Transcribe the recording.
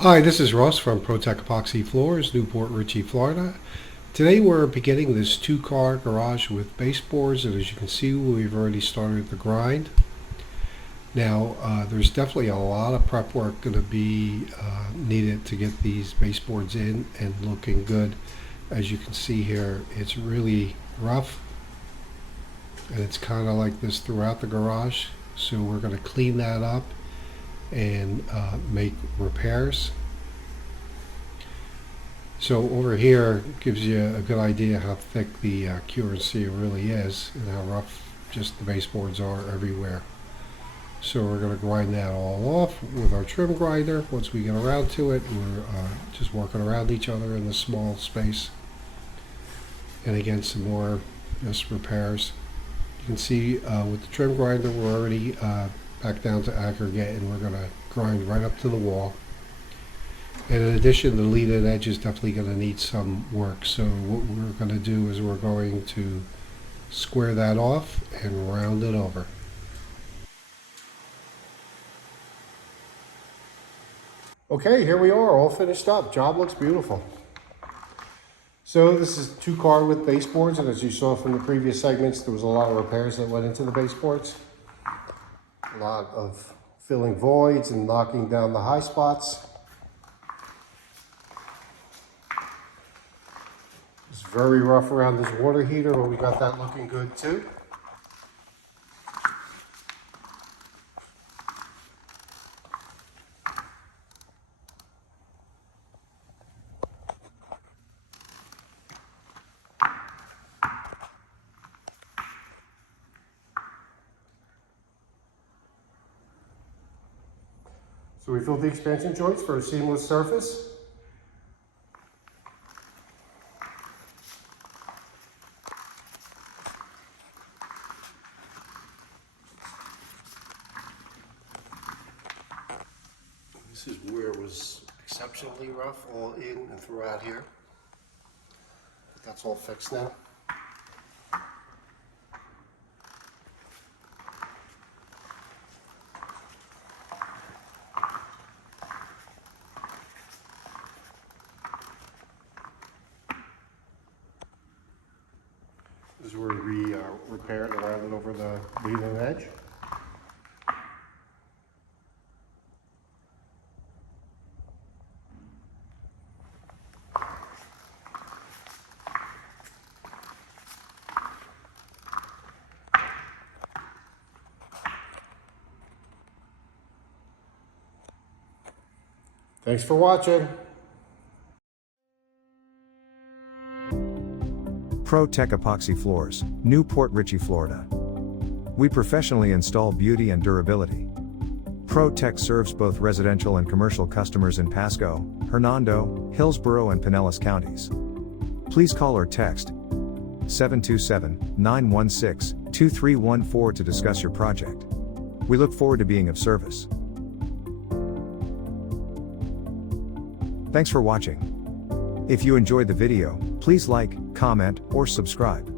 Hi, this is Russ from ProTech Epoxy Floors, Newport Richey, Florida. Today we're beginning this two-car garage with baseboards, and as you can see, we've already started the grind. Now, there's definitely a lot of prep work going to be needed to get these baseboards in and looking good. As you can see here, it's really rough, and it's kind of like this throughout the garage. So we're going to clean that up and make repairs. So over here gives you a good idea how thick the cure and seal really is and how rough just the baseboards are everywhere. So we're going to grind that all off with our trim grinder. Once we get around to it, we're just working around each other in the small space. And again, some more just repairs. You can see with the trim grinder, we're already back down to aggregate, and we're going to grind right up to the wall. And in addition, the leaded edge is definitely going to need some work. So what we're going to do is we're going to square that off and round it over. Okay, here we are, all finished up. Job looks beautiful. So this is two-car with baseboards, and as you saw from the previous segments, there was a lot of repairs that went into the baseboards. A lot of filling voids and knocking down the high spots. It's very rough around this water heater, but we got that looking good too. So we filled the expansion joints for a seamless surface. This is where it was exceptionally rough, all in and throughout here. But that's all fixed now. This is where we repaired and rounded over the leading edge. Thanks for watching. ProTech Epoxy Floors, Newport Richey, Florida. We professionally install beauty and durability. ProTech serves both residential and commercial customers in Pasco, Hernando, Hillsborough, and Pinellas counties. Please call or text 727-916-2314 to discuss your project. We look forward to being of service. Thanks for watching. If you enjoyed the video, please like, comment, or subscribe.